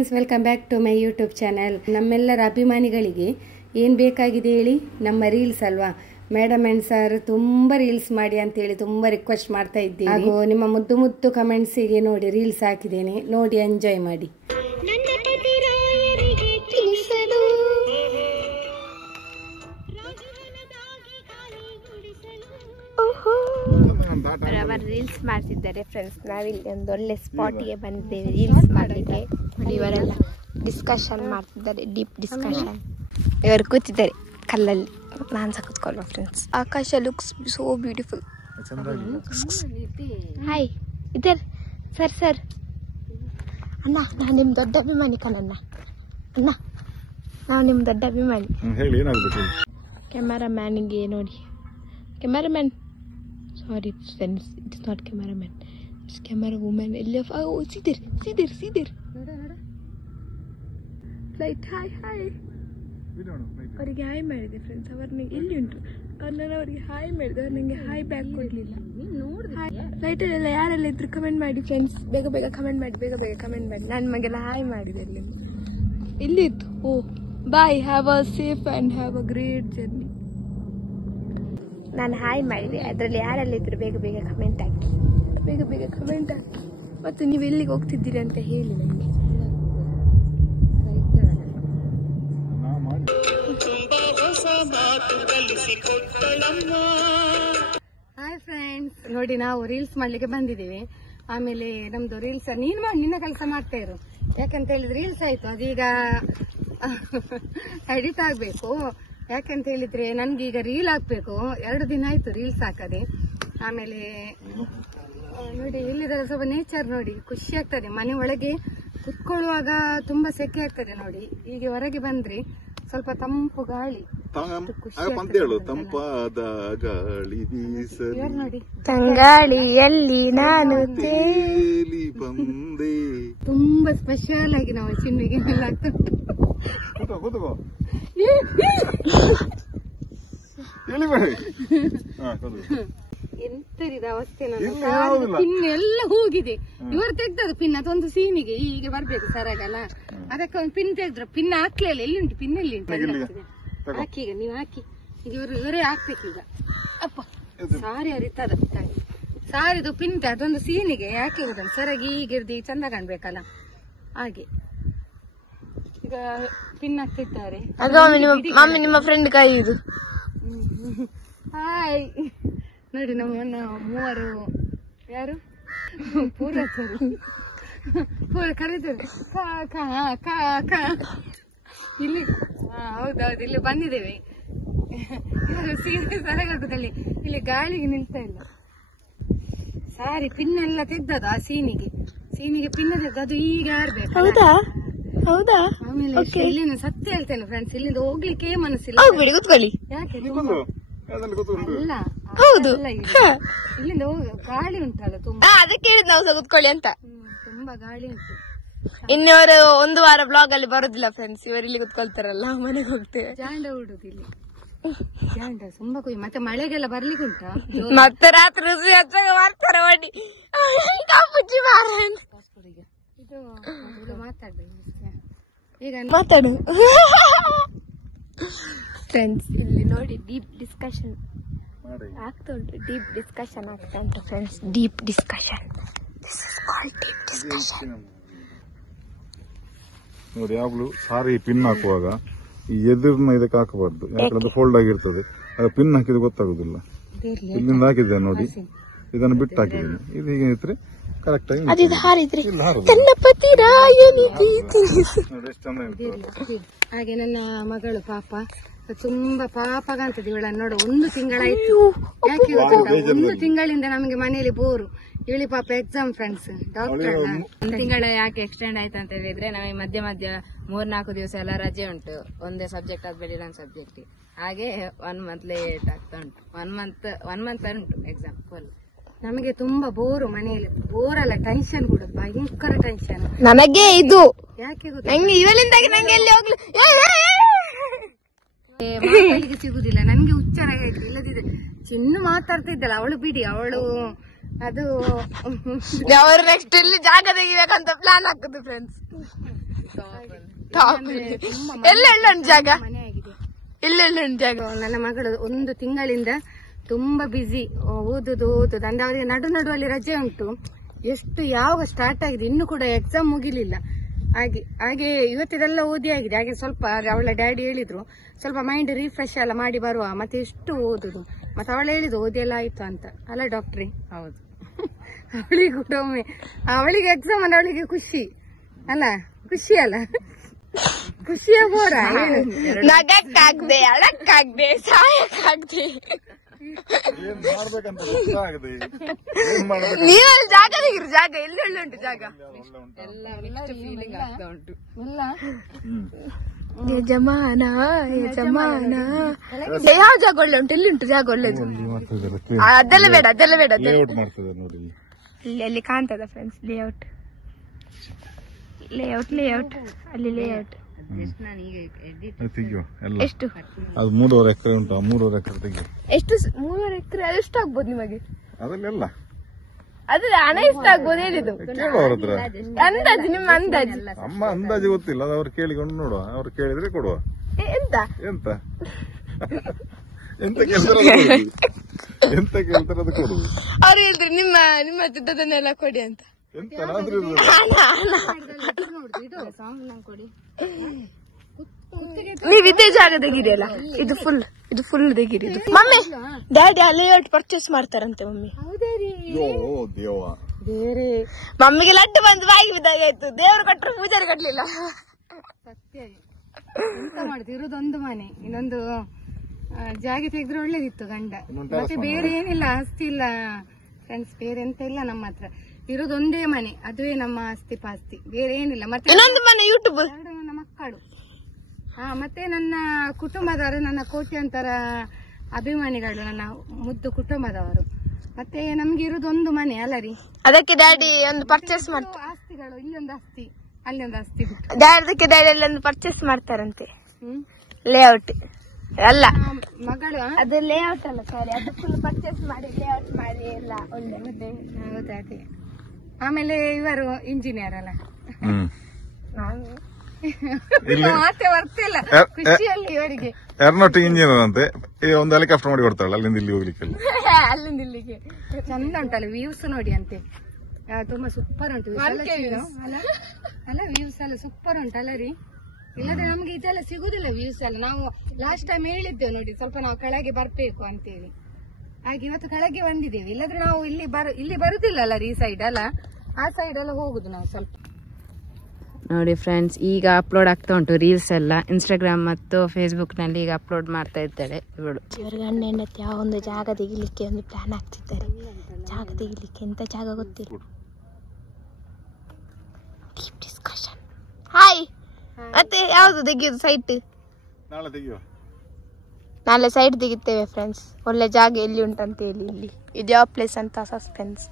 Friends, welcome back to my YouTube channel. ನಮ್ಮೆಲ್ಲರ ಅಭಿಮಾನಿಗಳಿಗೆ ಏನು ಬೇಕಾಗಿದೆ ಹೇಳಿ? ನಮ್ಮ ರೀಲ್ಸ್ ಅಲ್ವಾ. ಮೇಡಮ್ ಅಂಡ್ ಸರ್ ತುಂಬ ರೀಲ್ಸ್ ಮಾಡಿ ಅಂತೇಳಿ ತುಂಬ ರಿಕ್ವೆಸ್ಟ್ ಮಾಡ್ತಾ ಇದ್ದೀವಿ. ಹಾಗೂ ನಿಮ್ಮ ಮುದ್ದು ಮುದ್ದು ಕಮೆಂಟ್ಸಿಗೆ ನೋಡಿ ರೀಲ್ಸ್ ಹಾಕಿದ್ದೇನೆ, ನೋಡಿ ಎಂಜಾಯ್ ಮಾಡಿ. ರೀಲ್ಸ್ ಮಾಡ್ತಿದ್ದಾರೆ ಫ್ರೆಂಡ್ಸ್. ನಾವಿಲ್ಲಿ ಒಂದು ಒಳ್ಳೆ ಸ್ಪಾಟಿಗೆ ಬಂದಿದ್ದೇವೆ ರೀಲ್ಸ್ ಮಾಡಲಿಕ್ಕೆ. ಇವರೆಲ್ಲ ಡಿಸ್ಕಷನ್ ಮಾಡ್ತಿದ್ದಾರೆ, ಡೀಪ್ ಡಿಸ್ಕಷನ್. ಇವರು ಕೂತಿದ್ದಾರೆ ಕಲ್ಲಲ್ಲಿ, ನಾನು ಸಹ ಕೂತ್ಕೊಳ್ಳುವ ಫ್ರೆಂಡ್ಸ್. ಆಕಾಶ ಲುಕ್ಸ್ ಸೋ ಬ್ಯೂಟಿಫುಲ್. ಹಾಯ್ ಇದರ್ ಸರ್. ಸರ್ ಅಣ್ಣ, ನಾನು ನಿಮ್ಮ ದೊಡ್ಡ ಅಭಿಮಾನಿ ಕಣಣ್ಣ. ಅಣ್ಣ, ನಾವು ನಿಮ್ಮ ದೊಡ್ಡ ಅಭಿಮಾನಿ. ಕ್ಯಾಮರಾಮ್ಯಾನಿಗೆ ನೋಡಿ, cameraman, sorry friends, it is not cameraman, it's camera woman. Oh, see there flight. Hi ಅವರಿಗೆ ಹಾಯ್ ಮಾಡಿದೆ ಫ್ರೆಂಡ್ಸ್. ಅವ್ರನ್ನ ಎಲ್ಲಿ ಉಂಟು ನಾನು ಅವರಿಗೆ ಹಾಯ್ ಮಾಡಿದೆ, ಅವ್ರು ನನಗೆ ಹಾಯ್ ಬ್ಯಾಕ್ ಕೊಡಲಿಲ್ಲ. ಫ್ಲೈಟಲ್ಲೆಲ್ಲ ಯಾರೆಲ್ಲ ಇದ್ರು ಕಮೆಂಟ್ ಮಾಡಿ ಫ್ರೆಂಡ್ಸ್, ಬೇಗ ಕಮೆಂಟ್ ಮಾಡಿ. ನಾನು ನಿಮಗೆಲ್ಲ ಹಾಯ್ ಮಾಡಿದೆ. ಇಲ್ಲಿ ಇತ್ತು. Oh bye, have a safe and have a great journey. ನಾನು ಹಾಯ್ ಮಾಡಿದೆ, ಅದರಲ್ಲಿ ಯಾರೆಲ್ಲ ಇದ್ರು ಬೇಗ ಕಮೆಂಟ್ ಹಾಕಿ. ಮತ್ತು ನೀವು ಎಲ್ಲಿಗೆ ಹೋಗ್ತಿದ್ದೀರಿ ಅಂತ ಹೇಳಿ ನನಗೆ. ಹಾಯ್ ಫ್ರೆಂಡ್ಸ್, ನೋಡಿ ನಾವು ರೀಲ್ಸ್ ಮಾಡ್ಲಿಕ್ಕೆ ಬಂದಿದ್ದೀವಿ. ಆಮೇಲೆ ನಮ್ದು ರೀಲ್ಸ್ ನೀನು ಮಾಡಿ, ನಿನ್ನ ಕೆಲಸ ಮಾಡ್ತಾ ಇರು. ಯಾಕಂತ ಹೇಳಿದ್ರೆ ರೀಲ್ಸ್ ಆಯ್ತು, ಅದೀಗ ಎಡಿಟ್ ಆಗ್ಬೇಕು. ಯಾಕಂತ ಹೇಳಿದ್ರೆ ನನ್ಗೆ ಈಗ ರೀಲ್ ಹಾಕ್ಬೇಕು. 2 ದಿನ ಆಯ್ತು ರೀಲ್ಸ್ ಹಾಕದೆ. ಆಮೇಲೆ ನೋಡಿ ಇಲ್ಲಿದ್ರೆ ಸ್ವಲ್ಪ ನೇಚರ್ ನೋಡಿ, ಖುಷಿ ಆಗ್ತದೆ. ಮನೆ ಒಳಗೆ ಕುತ್ಕೊಳ್ಳುವಾಗ ತುಂಬಾ ಸೆಕೆ ಆಗ್ತದೆ ನೋಡಿ. ಈಗ ಹೊರಗೆ ಬಂದ್ರೆ ಸ್ವಲ್ಪ ತಂಪು ಗಾಳಿ, ತಂಪಾದ ಗಾಳಿ ನೋಡಿ. ತಂಗಾಳಿಯಲ್ಲಿ ನಾನು ತೇಲಿ ಬಂದೆ. ತುಂಬಾ ಸ್ಪೆಷಲ್ ಆಗಿ ನಾವು ಚಿನ್ನಿಗೆ ಎಲ್ಲ ಆಗ್ತದೆ. ಎಂತರಿದ ಅವಸ್ಥೆ, ಪಿನ್ ಎಲ್ಲ ಹೋಗಿದೆ. ಇವರು ತೆಗ್ದದು ಪಿನ್, ಅದೊಂದು ಸೀನಿಗೆ ಹೀಗೆ ಬರ್ಬೇಕು ಸರಾಗಲ್ಲ, ಅದಕ್ಕೆ ಒಂದು ಪಿನ್ ತೆಗ್ದ್ರು. ಪಿನ್ ಹಾಕ್ಲಿಲ್ಲ. ಎಲ್ಲಿ ಉಂಟು ಪಿನ್? ಎಲ್ಲಿ ಉಂಟು? ಹಾಕಿ, ಈಗ ನೀವು ಹಾಕಿ. ಈಗ ಇವರೇ ಹಾಕ್ಬೇಕು ಈಗ. ಅಪ್ಪ ಸಾರಿ ಅರಿತದ ಸಾರಿದು ಪಿನ್, ಅದೊಂದು ಸೀನಿಗೆ ಯಾಕೆ ಹೋದಲ್ಲ ಸರಾಗಿ ಹೀಗಿರ್ದಿ ಚಂದ ಕಾಣ್ಬೇಕಲ್ಲ ಹಾಗೆ. ಈಗ ಪಿನ್ ಹಾಕ್ತಿದ್ದಾರೆ. ನಿಮ್ಮ ಫ್ರೆಂಡ್ ಕೈ ಇದು. ಹಾಯ್ ನೋಡಿ, ನಮ್ಮ 3 ಯಾರು ಪೂರೈಸರು ಕರೀತಾರೆ ಇಲ್ಲಿ. ಹೌದೌದು, ಇಲ್ಲಿ ಬಂದಿದ್ದೇವೆ. ಸೀರೆ ಸರಗಾಗುದಲ್ಲಿ ಇಲ್ಲಿ ಗಾಳಿಗೆ ನಿಲ್ತಾ ಇಲ್ಲ. ಸಾರಿ ಪಿನ್ ಎಲ್ಲ ತೆಗ್ದದು ಆ ಸೀನಿಗೆ ಪಿನ್ ತೆಗ್ದು ಅದು ಈಗ ಆಡ್ಬೇಕು. ಹೌದಾ? ಆಮೇಲೆ ಇಲ್ಲಿಂದ ಸತ್ಯ ಹೇಳ್ತೇನೆ ಫ್ರೆಂಡ್ಸ್, ಇಲ್ಲಿಂದ ಹೋಗ್ಲಿಕ್ಕೆ ಮನಸ್ಸಿಲ್ಲ. ಯಾಕೆ? ಅಲ್ಲ, ಹೌದು, ಇಲ್ಲಿಂದ ಗಾಳಿ ಉಂಟಲ್ಲ ತುಂಬಾ, ಅದಕ್ಕೆ ಹೇಳಿದ್ ನಾವು ಸಹ ಕೂತ್ಕೊಳ್ಳಿ ಅಂತ. ತುಂಬಾ ಗಾಳಿ ಉಂಟು. ಇನ್ನವರು 1 ವಾರ ಬ್ಲಾಗ್ ಅಲ್ಲಿ ಬರುದಿಲ್ಲ ಫ್ರೆಂಡ್ಸ್. ಇವರು ಇಲ್ಲಿ ಕುತ್ಕೊಳ್ತಾರಲ್ಲ, ಮನೆಗೆ ಹೋಗ್ತೇವೆ. ಜಾಂಡ ಉಡುದು ಇಲ್ಲಿ, ಜಾಂಡ ತುಂಬಾ ಮತ್ತೆ ಮಳೆಗೆಲ್ಲ ಬರ್ಲಿಕ್ಕೆ ಉಂಟಾ? ಮತ್ತೆ ರಾತ್ರಿ ರುಚಿ ಮಾಡ್ತಾರೆ ಒಡಿ ಇದು ಮಾತಾಡ್ಬೇಕು ಈಗ, ಮಾತಾಡು ಫ್ರೆಂಡ್ಸ್. ಇಲ್ಲಿ ನೋಡಿ ಡೀಪ್ ಡಿಸ್ಕಷನ್ ಆಗ್ತಾ ಉಂಟು. Friends, deep discussion. ನೋಡಿ, ಯಾವಾಗ್ಲೂ ಸಾರಿ ಪಿನ್ ಹಾಕುವಾಗ ಈ ಎದುರಿನ ಇದಕ್ಕೆ ಹಾಕಬಾರ್ದು. ಯಾಕಂದ್ರೆ ಫೋಲ್ಡ್ ಆಗಿರ್ತದೆ. ಅದು ಪಿನ್ ಹಾಕಿದ್ರೆ ಗೊತ್ತಾಗುದಿಲ್ಲ. ಇಲ್ಲಿಂದ ಹಾಕಿದ್ದೇನೆ ನೋಡಿ, ಇದನ್ನು ಬಿಟ್ಟು ಹಾಕಿದ್ದೇನೆ. ಇದು ಹೀಗೆ ಇದ್ರೆ ಕರೆಕ್ಟ್ ಆಗಿ ಹಾಗೆ. ನನ್ನ ಮಗಳು ಪಾಪ ತುಂಬಾ ಪಾಪ ಕಾಣ್ತದೆ ಇವಳನ್ನು ನೋಡು. 1 ತಿಂಗಳಾಯ್ತು. ಯಾಕೆ 1 ತಿಂಗಳಿಂದ ನಮಗೆ ಮನೆಯಲ್ಲಿ ಬೋರು. ಇವಳಿ ಪಾಪ ಎಕ್ಸಾಮ್ ಫ್ರೆಂಡ್ಸ್, ಡಾಕ್ಟರ್. 1 ತಿಂಗಳ ಯಾಕೆ ಎಕ್ಸ್ಟೆಂಡ್ ಆಯ್ತು ಅಂತ ಹೇಳಿದ್ರೆ, ನಮಗೆ ಮಧ್ಯ 3-4 ದಿವಸ ಎಲ್ಲ ರಜೆ ಉಂಟು. ಒಂದೇ ಸಬ್ಜೆಕ್ಟ್ ಆದ್ಮೇಲೆ ಇನ್ನೊಂದು ಸಬ್ಜೆಕ್ಟ್, ಹಾಗೆ 1 ಮಂತ್ ಲೇಟ್ ಆಗ್ತಾ ಉಂಟು. 1 ಮಂತ್ ಉಂಟು ಎಕ್ಸಾಮ್ ಫುಲ್. ನಮಗೆ ತುಂಬಾ ಬೋರು ಮನೆಯಲ್ಲಿ. ಬೋರಲ್ಲ, ಟೆನ್ಷನ್ ಕೂಡ, ಭಯಂಕರ ಟೆನ್ಷನ್ ನನಗೆ ಇದು. ಯಾಕೆ ನಂಗೆ ಇವಳಿಂದಾಗಿ ನಂಗೆ ಎಲ್ಲಿ ಹೋಗ್ಲಿ ಮಾತಾಡ್ಲಿಕ್ಕೆ ಸಿಗುದಿಲ್ಲ. ನನ್ಗೆ ಹುಚ್ಚರ ಆಯ್ತು. ಇಲ್ಲದಿದ್ರೆ ಚಿನ್ನು ಮಾತಾಡ್ತಾ ಇದ್ದಲ್ಲ, ಅವಳು ಬಿಡಿ, ಅವಳು ಅದು ಅವರು ನೆಕ್ಸ್ಟ್ ಇಲ್ಲಿ ಜಾಗ ತೆಗಿಬೇಕಂತ ಪ್ಲಾನ್ ಹಾಕುದು ಫ್ರೆಂಡ್ಸ್. ಎಲ್ಲೆಲ್ಲ ಉಂಟು ಜಾಗ, ಮನೆ ಆಗಿದೆ. ಎಲ್ಲೆಲ್ಲ ಉಂಟು ಜಾಗ. ನನ್ನ ಮಗಳು 1 ತಿಂಗಳಿಂದ ತುಂಬಾ ಬಿಸಿ, ಓದುದು ಅಂದ್ರೆ ಅವರಿಗೆ ನಡುವಲ್ಲಿ ರಜೆ ಉಂಟು. ಎಷ್ಟು ಯಾವಾಗ ಸ್ಟಾರ್ಟ್ ಆಗಿದೆ, ಇನ್ನು ಕೂಡ ಎಕ್ಸಾಮ್ ಮುಗಿಲಿಲ್ಲ. ಹಾಗೆ ಇವತ್ತಿದೆಲ್ಲ ಓದಿ ಆಗಿದೆ. ಹಾಗೆ ಸ್ವಲ್ಪ ಅವಳ ಡ್ಯಾಡಿ ಹೇಳಿದ್ರು ಸ್ವಲ್ಪ ಮೈಂಡ್ ರಿಫ್ರೆಶ್ ಎಲ್ಲ ಮಾಡಿ ಬರುವ, ಮತ್ತೆ ಎಷ್ಟು ಓದುದು. ಮತ್ತೆ ಅವಳು ಹೇಳಿದ್ರು ಓದಿ ಎಲ್ಲ ಆಯ್ತು ಅಂತ. ಅಲ್ಲ ಡಾಕ್ಟ್ರಿ? ಹೌದು. ಅವಳಿಗೆ ಕೂಡ ಒಮ್ಮೆ ಅವಳಿಗೆ ಎಕ್ಸಾಮ್ ಅಂದ್ರೆ ಅವಳಿಗೆ ಖುಷಿ ಅಲ್ಲ, ಖುಷಿ ಅಲ್ಲ, ಖುಷಿಯ ಬೋರ. ನಗಕ್ಕಾಗ್ದೆ, ಅಳಕ್ಕಾಗ್ದೆ, ಸಾಯಕ್ಕಾಗ್ದೆ. ನೀವಲ್ಲಿ ಜಾಗ ತೆಗಿರಿ, ಜಾಗ ಎಲ್ಲೆಲ್ಲ ಉಂಟು ಜಾಗ. ಯಜಮಾನ ಯಜಮಾನ ಯಾವ ಜಾಗ ಒಳ್ಳೆ ಉಂಟು? ಎಲ್ಲಿ ಉಂಟು ಜಾಗ ಒಳ್ಳೇದು? ಅದೆಲ್ಲ ಬೇಡ, ಅದೆಲ್ಲ ಬೇಡ. ಅಲ್ಲಿ ಕಾಣ್ತದ ಫ್ರೆಂಡ್ಸ್ ಲೇಔಟ್, ಲೇಔಟ್ ಲೇಔಟ್, ಅಲ್ಲಿ ಲೇಔಟ್. ಎಷ್ಟು? ಅದು 3.5 ಎಕರೆ ಉಂಟು. 3.5 ಎಕರೆ ತೆಗಿ. ಎಷ್ಟು? 3.5 ಎಕರೆ ಎಷ್ಟು ಆಗ್ಬೋದು ನಿಮಗೆ? ಅದನ್ನೆಲ್ಲ ಅದ್ರ ಹಣ ಎಷ್ಟು ಆಗ್ಬೋದು ಹೇಳಿದ್ದು? ಕೇಳು ಅವ್ರ ಹತ್ರ. ಅಂದಾಜು, ನಿಮ್ಮ ಅಂದಾಜು. ಅಮ್ಮ ಅಂದಾಜು ಗೊತ್ತಿಲ್ಲ, ಅದು ಅವ್ರು ಕೇಳಿಕೊಂಡು ನೋಡುವ. ಅವ್ರು ಕೇಳಿದ್ರೆ ಕೊಡುವ. ಎಂತ ಎಂತ ಎಂತ ಕೇಳ್ತಾರೆ ಅದು ಕೊಡುದು. ಅವ್ರು ಹೇಳಿದ್ರು ನಿಮ್ಮ ದುಡ್ಡನ್ನೆಲ್ಲ ಕೊಡಿ ಅಂತ. ಎಂತ ಕೊಡಿ. ನೀವ್ ಇದೇ ಜಾಗ ತೆಗೀರಿ ಅಲ್ಲ, ಇದು ಫುಲ್ ತೆಗೀರಿ. ಮಮ್ಮಿ ಡ್ಯಾಡಿ ಆ ಲೇಔಟ್ ಪರ್ಚೇಸ್ ಮಾಡ್ತಾರಂತೆ ಮಮ್ಮಿ. ಬೇರೆ ಮಮ್ಮಿಗೆ ಲಡ್ಡು ಬಂದು ಬಾಯಿಗೆ ಬಿದ್ದಾಗ ಆಯ್ತು. ದೇವ್ರು ಕೊಟ್ಟರು ಪೂಜಾರಿ ಕಟ್ಲಿಲ್ಲ. ಸತ್ಯ. ಎಂತ ಮಾಡುದು, ಇರುದೊಂದು ಮನೆ, ಇನ್ನೊಂದು ಜಾಗ ತೆಗೆದ್ರೆ ಒಳ್ಳೇದಿತ್ತು ಗಂಡ. ಮತ್ತೆ ಬೇರೆ ಏನಿಲ್ಲ, ಆಸ್ತಿ ಇಲ್ಲ ಫ್ರೆಂಡ್ಸ್, ಬೇರೆ ಎಂತ ಇಲ್ಲ ನಮ್ಮ ಹತ್ರ. ಇರೋದೊಂದೇ ಮನೆ, ಅದುವೇ ನಮ್ಮ ಆಸ್ತಿ ಪಾಸ್ತಿ, ಬೇರೆ ಏನಿಲ್ಲ. ಮತ್ತೆ ಇನ್ನೊಂದು ಮನೆ ಯೂಟ್ಯೂಬ್, ನನ್ನ ಮಕ್ಕಳು, ಮತ್ತೆ ನನ್ನ ಕುಟುಂಬದವರು, ನನ್ನ ಕೋಟ್ಯಾಂತರ ಅಭಿಮಾನಿಗಳು, ನನ್ನ ಮುದ್ದು ಕುಟುಂಬದವರು. ಮತ್ತೆ ನಮ್ಗೆ ಇರೋದೊಂದು ಮನೆ ಅಲ್ಲ ರೀ. ಅದಕ್ಕೆ ಡ್ಯಾಡಿ ಒಂದು ಪರ್ಚೇಸ್ ಮಾಡ್ತಾರೆ. ಆಸ್ತಿಗಳು, ಇಲ್ಲೊಂದು ಆಸ್ತಿ, ಅಲ್ಲೊಂದು ಆಸ್ತಿ. ಡ್ಯಾಡಿ ಎಲ್ಲ ಒಂದು ಪರ್ಚೇಸ್ ಮಾಡ್ತಾರಂತೆ. ಲೇಔಟ್ ಅಲ್ಲ ಮಗಳು, ಅದು ಲೇಔಟ್ ಅಲ್ಲ, ಸಾರಿ, ಅದು ಫುಲ್ ಪರ್ಚೇಸ್ ಮಾಡಿ ಲೇಔಟ್ ಮಾಡಿ ಎಲ್ಲ ಒಳ್ಳೆ. ಹೌದಾ? ಅದೇ. ಆಮೇಲೆ ಇವರು ಇಂಜಿನಿಯರ್ ಅಲ್ಲ, ಮಾತೆ ಬರ್ತಿಲ್ಲ ಖುಷಿಯಲ್ಲಿ ಇವರಿಗೆ. ಏರೋನಾಟಿಕ್ ಇಂಜಿನಿಯರ್ ಅಂತೆ. ಒಂದು ಹೆಲಿಕಾಪ್ಟರ್ ಮಾಡಿ ಕೊಡ್ತಾಳೆ ಅಲ್ಲಿಂದ ಇಲ್ಲಿ ಹೋಗ್ಲಿಕ್ಕೆಲ್ಲ. ಅಲ್ಲಿಂದ ಇಲ್ಲಿಗೆ ಚಂದ ಉಂಟಲ್ಲ ವ್ಯೂಸ್ ನೋಡಿ ಅಂತೆ. ತುಂಬಾ ಸೂಪರ್ ಉಂಟು ಅಲ್ಲ, ವ್ಯೂಸ್ ಎಲ್ಲ ಸೂಪರ್ ಉಂಟಲ್ಲ ರೀ. ಇಲ್ಲದ್ರೆ ನಮ್ಗೆ ಇದೆಲ್ಲ ಸಿಗುದಿಲ್ಲ ವ್ಯೂಸ್ ಎಲ್ಲ. ನಾವು ಲಾಸ್ಟ್ ಟೈಮ್ ಹೇಳಿದ್ದೇವೆ ನೋಡಿ, ಸ್ವಲ್ಪ ನಾವು ಕೆಳಗೆ ಬರ್ಬೇಕು ಅಂತೇಳಿ. ಹಾಗೆ ಇವತ್ತು ಕೆಳಗೆ ಬಂದಿದ್ದೇವೆ. ಇಲ್ಲದ್ರೆ ನಾವು ಇಲ್ಲಿ ಬರುದಿಲ್ಲ ಅಲ್ಲ ರೀ, ಈ ಸೈಡ್ ಅಲ್ಲ, ಆ ಸೈಡ್ ಎಲ್ಲ ಹೋಗುದು ನಾವು ಸ್ವಲ್ಪ. ನೋಡಿ ಫ್ರೆಂಡ್ಸ್, ಈಗ ಅಪ್ಲೋಡ್ ಆಗ್ತಾ ಉಂಟು ರೀಲ್ಸ್ ಎಲ್ಲ ಇನ್ಸ್ಟಾಗ್ರಾಮ್ ಮತ್ತು ಫೇಸ್ಬುಕ್ ನಲ್ಲಿ ಈಗ ಅಪ್ಲೋಡ್ ಮಾಡ್ತಾ ಇದ್ದಾಳೆ ಇವಳು. ಇವ್ರ ಗಂಡ ಹೆಂಡತಿ ಆ ಒಂದು ಜಾಗ ತೆಗಿಲಿಕ್ಕೆ ಒಂದು ಪ್ಲಾನ್ ಆಗ್ತಿದ್ದಾರೆ. ಜಾಗ ತೆಗಿಲಿಕ್ಕೆ ಎಂತ ಜಾಗ ಗೊತ್ತಿಲ್ಲ. ಡಿಸ್ಕಷನ್. ಹಾಯ್. ಮತ್ತೆ ಯಾವ್ದು ತೆಗಿಯೋದು ಸೈಟ್? ನಾಳೆ ಸೈಟ್ ತೆಗಿತೇವೆ ಫ್ರೆಂಡ್ಸ್. ಒಳ್ಳೆ ಜಾಗ ಎಲ್ಲಿ ಉಂಟಂತ ಹೇಳಿ, ಇಲ್ಲಿ ಇದು ಯಾವ ಪ್ಲೇಸ್ ಅಂತ ಸಸ್ಪೆನ್ಸ್.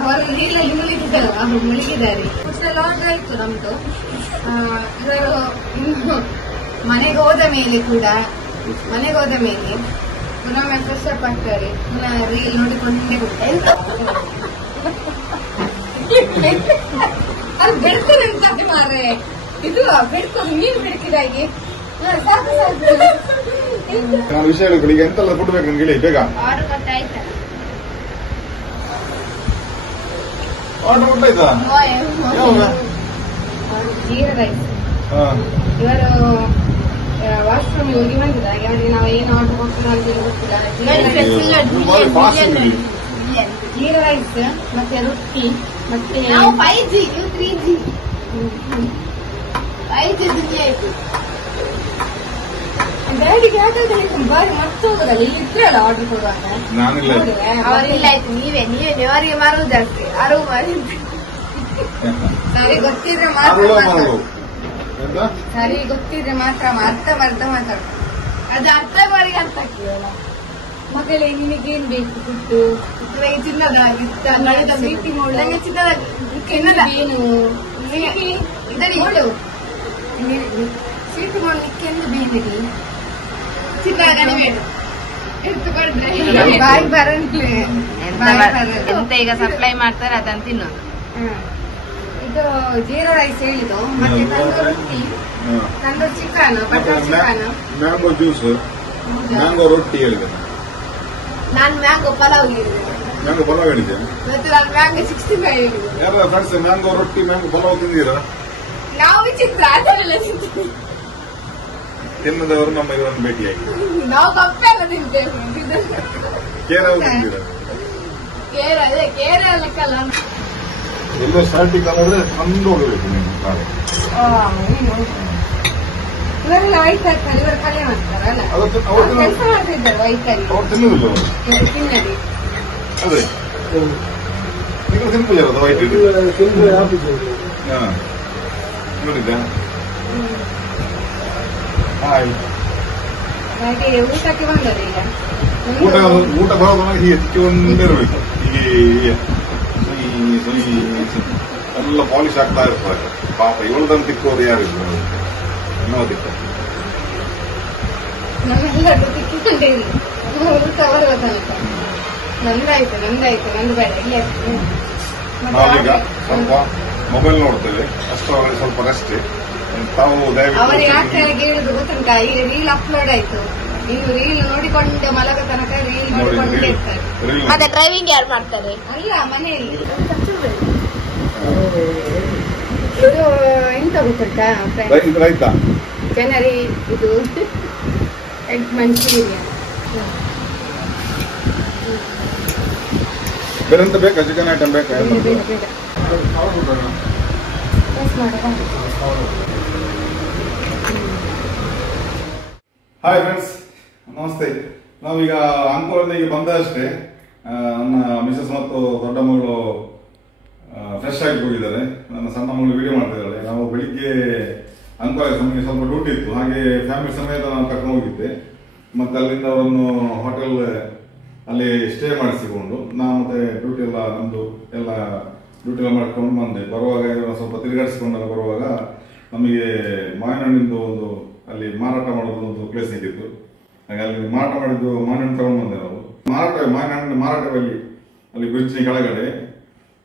ಅವರು ನೀರಲ್ಲಿ ಮುಳುಗಿದ್ದಾರೆ. ಲಾಗ್ ಆಯ್ತು ನಮ್ದು. ಇವರು ಮನೆಗೆ ಹೋದ ಮೇಲೆ ಪುನಃ ಫ್ರೆಶ್ ಅಪ್ ಆಗ್ತಾರೆ. ಪುನಃ ರೀಲ್ ನೋಡಿಕೊಂಡೇ ಹೋಗ್ತಾರೆ. ಅದು ಬೆಳ್ಕೊಂಡು ಎಂತ ಮಾರೆ, ಇದು ಬೆಳ್ಕೊಂಡು ನೀರು ಬೆಳಕಿದಾಗಿ ಸಾಕು ಸಾಕು. ವಿಷಯಗಳಿಗೆ ಎಂತೆಲ್ಲ ಕೊಡ್ಬೇಕು ನಮ್ಗೆ ಬೇಗ ಆರ್ಡರ್ ಕೊಟ್ಟಾಯ್ತಾ? ಆರ್ಡರ್ ಕೊಟ್ಟಾಯ್ತಾ? ಜೀರಾ ರೈಸ್. ಇವರು ವಾಶ್ರೂಮ್ ಹೋಗಿ ಬಂದಿದ್ದ. ಯಾರಿಗೆ ನಾವು ಏನು ಆರ್ಡರ್ ಕೊಡ್ತೀವಿ ಅಂತ ಗೊತ್ತಿಲ್ಲ. ಜೀರಾ ರೈಸ್ ಮತ್ತೆ ರೊಟ್ಟಿ ಮತ್ತೆ 5G, ನೀವು 3G. 5G ಆಯ್ತು. ಡ್ಯಾಡಿಗೆ ಯಾಕಾದ್ರೆ ಬಾರಿ ಮತ್ತೆ ಹೋಗೋದಲ್ಲ, ಇಲ್ಲಿ ಇದ್ರಲ್ಲ ಆರ್ಡರ್ ಕೊಡುವಾಗ. ಅವರಿಲ್ಲ ಆಯ್ತು, ನೀವೇ ಅವರಿಗೆ ಮಾರುದು ಜಾಸ್ತಿ. ಅರಿವು ಮಾಡಿ ಸರಿ ಗೊತ್ತಿದ್ರೆ ಮಾತ್ರ ಅರ್ಥ ಮಾತಾಡ. ಅದು ಅರ್ಥ ಮಾಡಿ ಅರ್ಥ ಆಗ್ತದಲ್ಲ. ಮಗಳೇ ನಿನಗೇನ್ ಬೇಕು ಫುಡ್ಡು? ಚಿನ್ನದ ಸ್ವೀಟಿ ನೋಡು, ಚಿನ್ನದ ಏನು ಸ್ವೀಟ್ ಮಾಡ್ಲಿಕ್ಕೆ ಎಂದು ಬೇಕಿದೆ. ಚಿನ್ನ ಗಣಿಬೇಡು. ಎಡ್ತು ಬಾಯಿ ಬರಂಟ್ಲೆ ಎಂತ ಈಗ ಸಪ್ಲೈ ಮಾಡ್ತಾರೆ ಅದನ್ನ ತಿನ್ನೋದು. ಇದು ಜೀರಾ ರೈಸ್ ಹೇಳಿದ್ದು, ಮತ್ತೆ ತಂದೂರು ರೊಟ್ಟಿ, tandoor chicken, butter chicken, mango juice, mango ರೊಟ್ಟಿ ಹೇಳಿದೆ. ನಾನು ಮ್ಯಾಂಗೋ ಪಲಾವ್ ಹೇಳಿದೆ. ಮ್ಯಾಂಗೋ ಪಲಾವ್ ಹೇಳಿದೆ. ಮತ್ತೆ ನಾನು ಮ್ಯಾಂಗೋ 65 ಹೇಳಿದೆ. ಯಾರ ಫ್ರೆಂಡ್ಸ್ ಮ್ಯಾಂಗೋ ರೊಟ್ಟಿ ಮ್ಯಾಂಗೋ ಪಲಾವ್ ತಿಂದಿರಾ? ನಾವು ವಿಚಿತ್ರ ಅದೆಲ್ಲ ತಿಂತೀವಿ. ತಿನ್ನದವರು ನಮ್ಮ ಇವರನ್ನು ಭೇಟಿಯಾಗಿ ನಾವು ಕಪ್ಪೆ ಎಲ್ಲ ತಿಂತೇವೆ. ಕೇರಳ ತಿಂದಿರಾ? ಕೇರ ಲೆಕ್ಕಲ್ಲ. ಎಲ್ಲೋ ಸ್ಟಾರ್ಟಿಂಗ್ ಆದ್ರೆ ತಂದು ಹೋಗಬೇಕು ನೀವು ಕಾಳು. ಇವರೆಲ್ಲ ವೈಕರಿ, ಇವರು ಕಲೆ ಮಾಡ್ತಾರಲ್ಲ, ಕೆಲಸ ಮಾಡ್ತಿದ್ದಾರೆ ವೈಕರಿ. ಅವ್ರು ತಿನ್ನುದಿಲ್ಲ ಅವರು. ತಿನ್ನಡಿ ಅದೇ ನೀವು ತಿನ್ಕೊಳ್ಳಿರೋದು ವೈಟ್ ನೋಡಿದ್ದ. ಹಾಗೆ ಊಟಕ್ಕೆ ಬಂದದ್ದು ಈಗ. ಊಟ ಬರೋದು ಹೀಗೆ ಹೆಚ್ಚಿಕೊಂಡಿರ್ಬೇಕು. ಹೀಗೆ ಎಲ್ಲ ಪಾಲಿಶ್ ಆಗ್ತಾ ಇರ್ತಾರೆ. ಪಾಪ ಇವಳದನ್ನು ತಿಕ್ಕೋದು ಯಾರಿದ್ರು ನಾವು ತಿಕ್ಕ ನಾವೆಲ್ಲರೂ ತಿಕ್ಕಿಕೊಂಡೇ ಇಲ್ಲ. ಊಟ ಬರುವ ತನಕ ನಂದಾಯ್ತು ನಂದು ಬೇಡ. ನಾವೀಗ ಸ್ವಲ್ಪ ಮೊಬೈಲ್ ನೋಡ್ತೇವೆ, ಅಷ್ಟರೊಳಗೆ ಸ್ವಲ್ಪ ರೆಸ್ಟ್. ತಾವು ಅವರು ಯಾಕೆ ಹೇಳುದು ಗೊತ್ತುಂಟ, ಈಗ ರೀಲ್ ಅಪ್ಲೋಡ್ ಆಯ್ತು, ಇನ್ನು ರೀಲ್ ನೋಡಿಕೊಂಡು ಮಲಗ ತನಕ ರೀಲ್ ನೋಡಿಕೊಂಡೇ ಇರ್ತಾರೆ. ಮತ್ತೆ ಡ್ರೈವಿಂಗ್ ಯಾರು ಮಾಡ್ತಾರೆ? ಅಲ್ಲ, ಮನೆಯಲ್ಲಿ. ಇದು ಎಂತ ಗೊತ್ತುಂಟಾ ರೈತ ಜನರಿ, ಇದು ಎಗ್ ಮಂಚೂರಿಯನ್. ಬೇರೆಂತ ಬೇಕಾ? ಚಿಕನ್ ಐಟಮ್ ಬೇಕಾ? ಹಾಯ್ ಫ್ರೆಂಡ್ಸ್, ನಮಸ್ತೆ. ನಾವೀಗ ಅಂಕೋಲನಿಗೆ ಬಂದಷ್ಟೇ ನನ್ನ ಮಿಸಸ್ ಮತ್ತು ದೊಡ್ಡ ಮಗಳು ಫ್ರೆಶ್ ಆಗಿ ಹೋಗಿದ್ದಾರೆ. ನನ್ನ ಸಣ್ಣ ಮಗಳು ವಿಡಿಯೋ ಮಾಡ್ತಿದ್ದಾಳೆ. ನಾವು ಬೆಳಿಗ್ಗೆ ಅಂಕೋಲ ನಮಗೆ ಸ್ವಲ್ಪ ಡ್ಯೂಟಿ ಇತ್ತು, ಹಾಗೆ ಫ್ಯಾಮಿಲಿ ಸಮೇತ ನಾನು ಕರ್ಕೊಂಡು ಹೋಗಿದ್ದೆ. ಮತ್ತೆ ಅಲ್ಲಿಂದ ಅವರನ್ನು ಹೋಟೆಲ್ ಅಲ್ಲಿ ಸ್ಟೇ ಮಾಡಿಸಿಕೊಂಡು ನಾನು ಮತ್ತೆ ಡ್ಯೂಟಿ ಎಲ್ಲ ನಮ್ಮದು ಎಲ್ಲ ಡ್ಯೂಟಿ ಎಲ್ಲ ಮಾಡ್ಕೊಂಡು ಬಂದೆ. ಬರುವಾಗ ಸ್ವಲ್ಪ ತಿರುಗಾಡಿಸ್ಕೊಂಡೆಲ್ಲ ಬರುವಾಗ ನಮಗೆ ಮಾವಿನ ಹಣ್ಣಿಂದು ಒಂದು ಅಲ್ಲಿ ಮಾರಾಟ ಮಾಡೋದು ಒಂದು ಪ್ಲೇಸ್ ಸಿಕ್ಕಿತ್ತು. ಹಾಗೆ ಅಲ್ಲಿ ಮಾರಾಟ ಮಾಡಿದ್ದು ಮಾವಿನ ಹಣ್ಣು ತಗೊಂಡು ಬಂದೆ ನಾವು. ಮಾವಿನ ಹಣ್ಣು ಮಾರಾಟದಲ್ಲಿ ಅಲ್ಲಿ ಬ್ರಿಡ್ಜಿನ ಕೆಳಗಡೆ,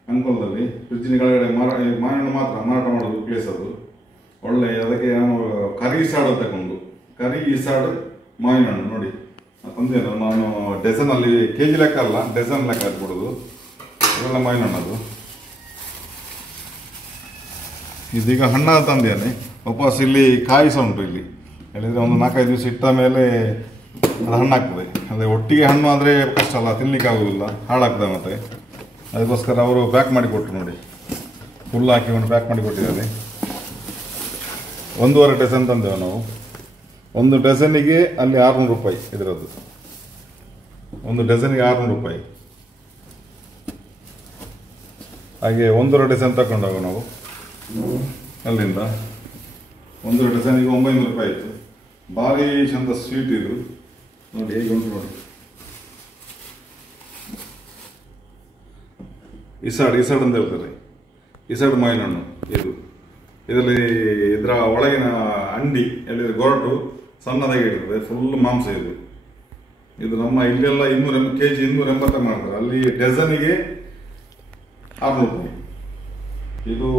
ಅಂಕೋಲದಲ್ಲಿ ಬ್ರಿಡ್ಜಿನ ಕೆಳಗಡೆ ಮಾವಿನ ಹಣ್ಣು ಮಾತ್ರ ಮಾರಾಟ ಮಾಡೋದು ಪ್ಲೇಸ್ ಅದು. ಒಳ್ಳೆ ಅದಕ್ಕೆ ನಾನು ಕರಿ ಇಸಾಡು ತಗೊಂಡು, ಕರಿ ಇಸಾಡು ಮಾವಿನ ಹಣ್ಣು ನೋಡಿ ತಂದೆ ನಾನು ಡಜನ್ ಅಲ್ಲಿ ಕೆಜಿ ಲೆಕ್ಕ ಅಲ್ಲ, ಡಜನ್ ಲೆಕ್ಕ ಹಾಕ್ಬಿಡೋದು. ಇವೆಲ್ಲ ಮಾವಿನ ಹಣ್ಣು ಅದು. ಇದೀಗ ಹಣ್ಣ ತಂದೇನೆ, ವಾಪಸ್ ಇಲ್ಲಿ ಕಾಯಿಸ ಉಂಟು. ಇಲ್ಲಿ ಹೇಳಿದ್ರೆ ಒಂದು 4-5 ದಿವಸ ಇಟ್ಟ ಮೇಲೆ ಅದು ಹಣ್ಣಾಗ್ತದೆ. ಅದೇ ಒಟ್ಟಿಗೆ ಹಣ್ಣು ಆದರೆ ಕಷ್ಟ ಅಲ್ಲ, ತಿನ್ಲಿಕ್ಕೆ ಆಗೋದಿಲ್ಲ, ಹಾಳಾಗ್ತದೆ. ಮತ್ತೆ ಅದಕ್ಕೋಸ್ಕರ ಅವರು ಪ್ಯಾಕ್ ಮಾಡಿ ಕೊಟ್ಟರು ನೋಡಿ, ಫುಲ್ ಹಾಕಿಕೊಂಡು ಪ್ಯಾಕ್ ಮಾಡಿ ಕೊಟ್ಟಿದ್ದಾರೆ. 1.5 ಡಜನ್ ತಂದೆವು ನಾವು. 1 ಡಜನಿಗೆ ಅಲ್ಲಿ 600 ರೂಪಾಯಿ ಇದರದ್ದು. 1 ಡಜನಿಗೆ 600 ರೂಪಾಯಿ. ಹಾಗೆ 1.5 ಡಜನ್ ತಗೊಂಡಾಗ ನಾವು ಅಲ್ಲಿಂದ 1 ಡಜನಿಗೆ 900 ರೂಪಾಯಿ ಆಯಿತು. ಭಾರಿ ಚಂದ ಸ್ವೀಟ್ ಇದು ನೋಡಿ, ಹೇಗೆ ಉಂಟು ನೋಡಿ. ಇಸಾಡ್ ಅಂತ ಹೇಳ್ತಾರೆ, ಇಸಾಡ್ ಮಾವಿನ ಹಣ್ಣು ಇದು. ಇದರಲ್ಲಿ ಇದರ ಒಳಗಿನ ಅಂಡಿ ಎಲ್ಲಿದ್ರೆ ಗೊರಟು ಸಣ್ಣದಾಗಿ ಇರ್ತದೆ, ಫುಲ್ ಮಾಂಸ ಇದು. ಇದು ನಮ್ಮ ಇಲ್ಲೆಲ್ಲ 200 kg 280 ಮಾಡ್ತಾರೆ, ಅಲ್ಲಿ ಡಜನಿಗೆ 600 ರೂಪಾಯಿ. ಇದು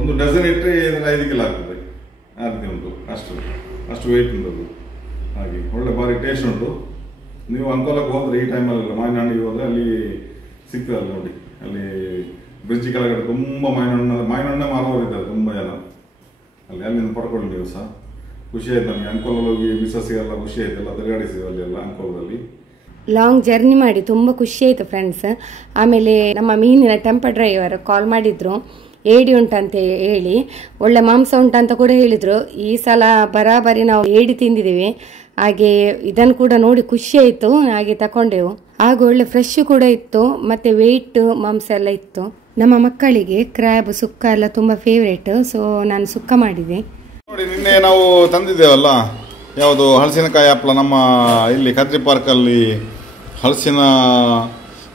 1 ಡಜನ್ ಇಟ್ಟರೆ ಇದರ 5 ಕಿಲೋ ಆಗ್ತದೆ. ಆ ರೀತಿ ಉಂಟು, ಅಷ್ಟು ವೆಯ್ಟ್ ಉಂಟು. ಹಾಗೆ ಒಳ್ಳೆ ಭಾರಿ ಟೇಸ್ಟ್ ಉಂಟು. ನೀವು ಅಂಕೋಲಕ್ಕೆ ಹೋದ್ರೆ ಈ ಟೈಮಲ್ಲಿ ಮಾವಿನ ಹಣ್ಣಿಗೆ ಹೋದ್ರೆ ಅಲ್ಲಿ ಸಿಗ್ತದೆ ನೋಡಿ. ಅಲ್ಲಿ ಬ್ರಿಡ್ಜ್ ಕೆಳಗಡೆ ತುಂಬ ಮಾವಿನ ಹಣ್ಣು ಮಾರೋರು ಇದ್ದಾರೆ, ತುಂಬ ಜನ. ಅಲ್ಲಿಂದ ಪಡ್ಕೊಳ್ಳಿ ನೀವು ಸಹ. ಖುಷಿ ಆಯ್ತು ನಮಗೆ. ಅಂಕೋಲಲ್ಲಿ ಹೋಗಿ ಮಿಸಸ್ಸಿಗೆಲ್ಲ ಖುಷಿ ಆಯ್ತು, ಎಲ್ಲ ತಿರುಗಾಡಿಸಿದ್ವಿ ಅಲ್ಲೆಲ್ಲ ಅಂಕೋಲದಲ್ಲಿ. ಲಾಂಗ್ ಜರ್ನಿ ಮಾಡಿ ತುಂಬ ಖುಷಿ ಆಯಿತು ಫ್ರೆಂಡ್ಸ್. ಆಮೇಲೆ ನಮ್ಮ ಮೀನಿನ ಟೆಂಪರ್ ಡ್ರೈವರ್ ಕಾಲ್ ಮಾಡಿದ್ರು, ಏಡಿ ಉಂಟಂತ ಹೇಳಿ, ಒಳ್ಳೆ ಮಾಂಸ ಉಂಟಂತ ಕೂಡ ಹೇಳಿದರು. ಈ ಸಲ ಬರಾಬರಿ ನಾವು ಏಡಿ ತಿಂದಿದ್ದೀವಿ. ಹಾಗೆ ಇದನ್ನು ಕೂಡ ನೋಡಿ ಖುಷಿ ಆಯಿತು, ಹಾಗೆ ತಗೊಂಡೆವು. ಆಗ ಒಳ್ಳೆ ಫ್ರೆಶ್ ಕೂಡ ಇತ್ತು, ಮತ್ತು ವೆಯ್ಟ್ ಮಾಂಸ ಎಲ್ಲ ಇತ್ತು. ನಮ್ಮ ಮಕ್ಕಳಿಗೆ ಕ್ರ್ಯಾಬ್ ಸುಕ್ಕ ಎಲ್ಲ ತುಂಬ ಫೇವ್ರೇಟ್, ಸೊ ನಾನು ಸುಕ್ಕ ಮಾಡಿದೆ ನೋಡಿ. ನಿನ್ನೆ ನಾವು ತಂದಿದ್ದೇವಲ್ಲ ಯಾವುದು ಹಲಸಿನಕಾಯಿ ಹಪ್ಪಳ, ನಮ್ಮ ಇಲ್ಲಿ ಕದ್ರಿ ಪಾರ್ಕಲ್ಲಿ ಹಲಸಿನ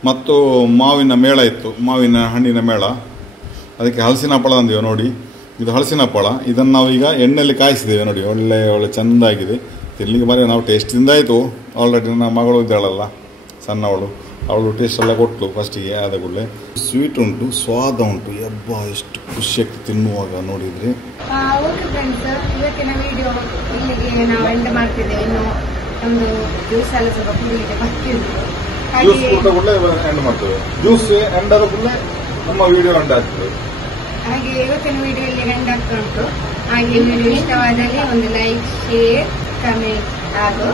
ಮತ್ತು ಮಾವಿನ ಮೇಳ ಇತ್ತು, ಮಾವಿನ ಹಣ್ಣಿನ ಮೇಳ. ಅದಕ್ಕೆ ಹಲಸಿನ ಹಪ್ಪಳ ತಂದೇವೆ ನೋಡಿ. ಇದು ಹಲಸಿನ ಹಪ್ಪಳ. ಇದನ್ನು ನಾವೀಗ ಎಣ್ಣೆಯಲ್ಲಿ ಕಾಯಿಸಿದ್ದೇವೆ ನೋಡಿ, ಒಳ್ಳೆ ಚೆಂದಾಗಿದೆ. ತಿನ್ಲಿಕ್ಕೆ ಮನೆ ನಾವು ಟೇಸ್ಟ್ ತಿಂದಾಯಿತು. ಆಲ್ರೆಡಿ ನನ್ನ ಮಗಳು ಇದ್ದಾಳಲ್ಲ ಸಣ್ಣವಳು, ಅವಳು ಟೇಸ್ಟ್ ಎಲ್ಲ ಕೊಟ್ಟಳು ಫಸ್ಟಿಗೆ. ಆದ ಕೂಡಲೇ ಸ್ವೀಟ್ ಉಂಟು, ಸ್ವಾದ ಉಂಟು, ಎಬ್ಬ ಎಷ್ಟು ಖುಷಿಯಾಗ್ತದೆ ತಿನ್ನುವಾಗ ನೋಡಿದರೆ. ಓಕೆ ಫ್ರೆಂಡ್ಸ್, ಇವತ್ತಿನ ವಿಡಿಯೋ ಇಲ್ಲಿಗೆ ನಾವು ಎಂಡ್ ಮಾಡ್ತಿದ್ದೇವೆ. ಇನ್ನು ಒಂದು ಜ್ಯೂಸ್ ಎಲ್ಲ ಸ್ವಲ್ಪ ಕುಡಿಲಿಕ್ಕೆ ಬರ್ತಿದ್ರು. ಜ್ಯೂಸ್ ಕೂಡ ಒಳ್ಳೆ ಎಂಡ್ ಮಾಡ್ತೇವೆ. ಜ್ಯೂಸ್ ಎಂಡ್ ಆದ ಕೂಡಲೇ ನಮ್ಮ ವಿಡಿಯೋ ಎಂಡ್ ಆಗ್ತದೆ. ಹಾಗೆ ಇವತ್ತಿನ ವಿಡಿಯೋ ಇಲ್ಲಿ ಎಂಡ್ ಆಗ್ತಾ ಉಂಟು. ಹಾಗೆ ವಿಡಿಯೋ ಇಷ್ಟವಾದಲ್ಲಿ ಒಂದು ಲೈಕ್, ಶೇರ್, ಕಮೆಂಟ್ ಹಾಗೂ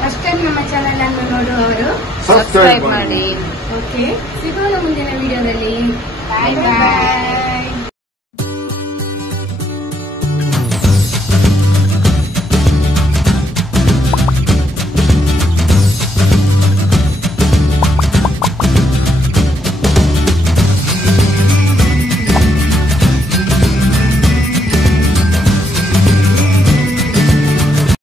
ಫಸ್ಟ್ ಟೈಮ್ ನಮ್ಮ ಚಾನೆಲ್ ಅನ್ನು ನೋಡುವವರು ಸಬ್ಸ್ಕ್ರೈಬ್ ಮಾಡಿ. ಓಕೆ, ಸಿಗೋಣ ಮುಂದಿನ ವಿಡಿಯೋದಲ್ಲಿ. ಬಾಯ್ ಬಾಯ್.